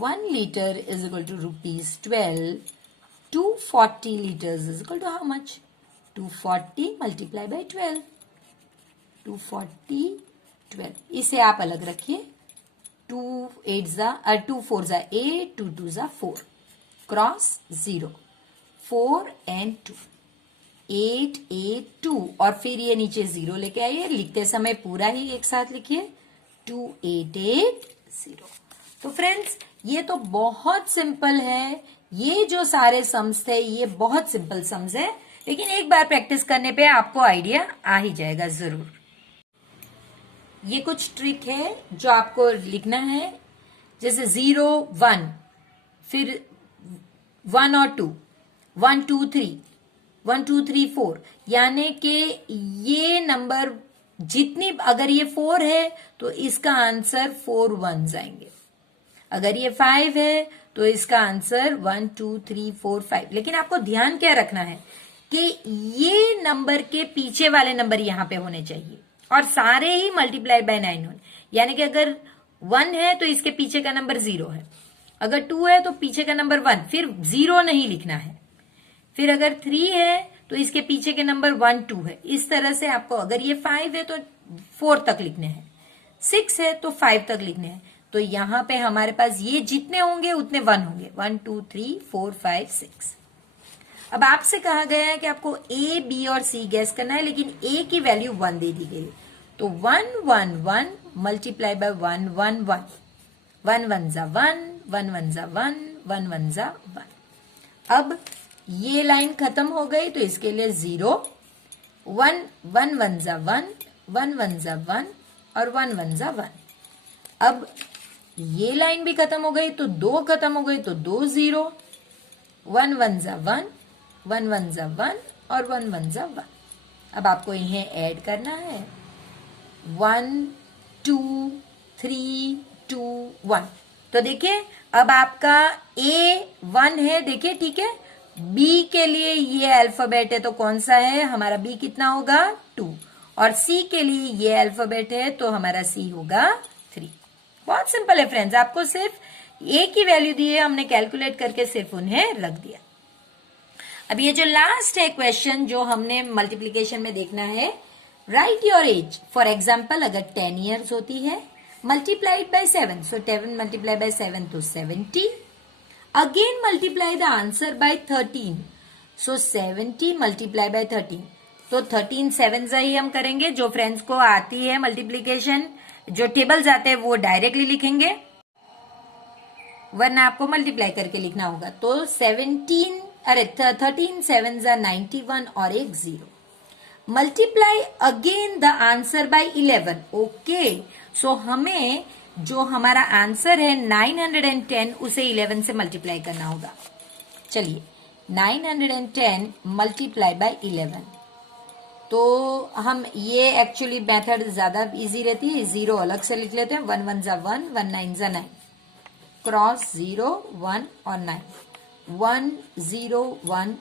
1 liter is equal to ₹12. 240 liters is equal to how much? 240 multiply by 12. 240 12 इसे आप अलग रखिए। 2 4 जा 8, 2 2 जा 4, क्रॉस 0, 4 and 2, 8 8 2 और फिर ये नीचे 0 लेके आइए। लिखते समय पूरा ही एक साथ लिखिए 2880। तो फ्रेंड्स ये तो बहुत सिंपल है। ये जो सारे सम्स थे ये बहुत सिंपल सम्स है, लेकिन एक बार प्रैक्टिस करने पे आपको आइडिया आ ही जाएगा जरूर। ये कुछ ट्रिक है जो आपको लिखना है, जैसे 0 1, फिर 1 और 2, 1 2 3, 1 2 3 4, यानी कि ये नंबर जितनी, अगर ये 4 है तो इसका आंसर 4 1s आएंगे। अगर ये 5 है तो इसका आंसर 1 2 3 4 5। लेकिन आपको ध्यान क्या रखना है कि ये नंबर के पीछे वाले नंबर यहां पे होने चाहिए और सारे ही मल्टीप्लाइड बाय 9 होने। यानी कि अगर 1 है तो इसके पीछे का नंबर 0 है, अगर 2 है तो पीछे का नंबर 1, फिर 0 नहीं लिखना है। फिर अगर 3 है तो इसके पीछे के नंबर 1 2 है। इस तरह से आपको, अगर ये 5 है तो 4 तक लिखने हैं, 6 है तो 5 तक लिखने हैं। तो यहां पे हमारे पास ये जितने होंगे उतने 1 होंगे, 1 2 3 4 5 6। अब आपसे कहा गया है कि आपको ए बी और सी गैस करना है, लेकिन ए की वैल्यू 1 दे दी गई। तो 1 1 1 मल्टीप्लाई बाय 1 1 1, 1 1 जा 1, 1 1 जा 1, 1 1 जा 1। अब ये लाइन खत्म हो गई तो इसके लिए 0, 1 1 1 जा 1, 1 1 जा 1 और 1 1 जा 1। अब ये लाइन भी खत्म हो गई तो 2 खत्म हो गई तो 2 0, 1 1 जा 1, 1 1 जा 1 और 1 1 जा 1। अब आपको इन्हें ऐड करना है, 1 2 3 2 1। तो देखिए अब आपका ए 1 है, देखिए ठीक है। बी के लिए ये अल्फाबेट है तो कौन सा है हमारा? बी कितना होगा? 2। और सी के लिए ये अल्फाबेट है तो हमारा सी होगा 3। बहुत सिंपल है फ्रेंड्स, आपको सिर्फ ए की वैल्यू दी है, हमने कैलकुलेट करके सिर्फ उन्हें रख दिया। अब ये जो लास्ट है क्वेश्चन जो हमने मल्टीप्लीकेशन में देखना है, right your age. For example अगर 10 ईयर्स होती है, multiplied by 7, so 10 multiply by 7 तो 70। Again multiply the answer bye 13, so 70 multiply by 13। तो 13 7 ही हम करेंगे। जो फ्रेंड्स को आती है मल्टीप्लीकेशन, जो टेबल्स आते हैं वो डायरेक्टली लिखेंगे, वरना आपको मल्टीप्लाई करके लिखना होगा। तो 13 7 जा 91 और एक 0। Multiply again the answer by 11। Okay, so हमें जो हमारा आंसर है 910 उसे 11 से मल्टीप्लाई करना होगा। चलिए 910 मल्टीप्लाई बाय 11। तो हम ये एक्चुअली मेथड ज्यादा इजी रहती है, 0 अलग से लिख लेते हैं। 1 1 जा 1, 1 9 जा 9, क्रॉस 0 1 और 9, 1 0 1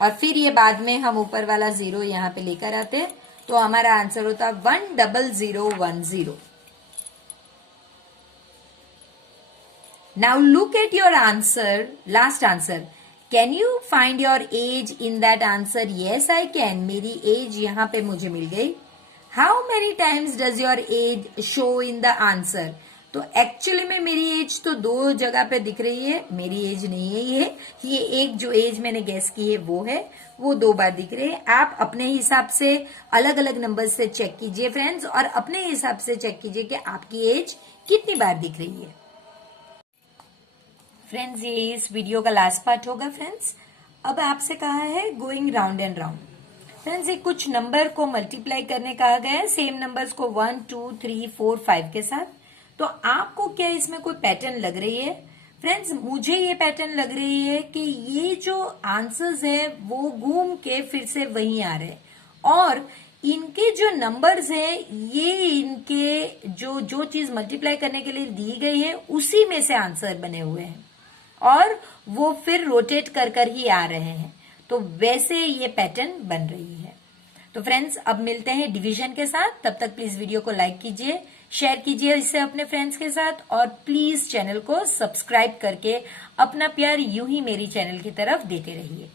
और फिर ये बाद में हम ऊपर वाला 0 यहाँ पे लेकर आते हैं तो हमारा आंसर होता 10010। Now look at your answer, last answer. Can you find your age in that answer? Yes I can. मेरी एज यहाँ पे मुझे मिल गई। How many times does your age show in the answer? तो एक्चुअली में मेरी एज तो 2 जगह पे दिख रही है, मेरी एज नहीं है ये एक जो एज मैंने गेस की है वो है, वो 2 बार दिख रही है। आप अपने हिसाब से अलग अलग नंबर से चेक कीजिए फ्रेंड्स, और अपने हिसाब से चेक कीजिए कि आपकी एज कितनी बार दिख रही है। फ्रेंड्स ये इस वीडियो का लास्ट पार्ट होगा फ्रेंड्स। अब आपसे कहा है going round and round. Friends ये कुछ नंबर को मल्टीप्लाई करने कहा गया है, सेम नंबर्स को 1 2 3 4 5 के साथ। तो आपको क्या इसमें कोई पैटर्न लग रही है? फ्रेंड्स मुझे ये पैटर्न लग रही है कि ये जो आंसर्स है वो घूम के फिर से वहीं आ रहे हैं, और इनके जो नंबर्स हैं ये इनके जो जो चीज मल्टीप्लाई करने के लिए दी गई है उसी में से आंसर बने हुए हैं, और वो फिर रोटेट कर कर ही आ रहे हैं। तो वैसे ये पैटर्न बन रही है। तो फ्रेंड्स अब मिलते हैं डिवीजन के साथ। तब तक प्लीज वीडियो को लाइक कीजिए, शेयर कीजिए इससे अपने फ्रेंड्स के साथ, और प्लीज चैनल को सब्सक्राइब करके अपना प्यार यूं ही मेरी चैनल की तरफ देते रहिए।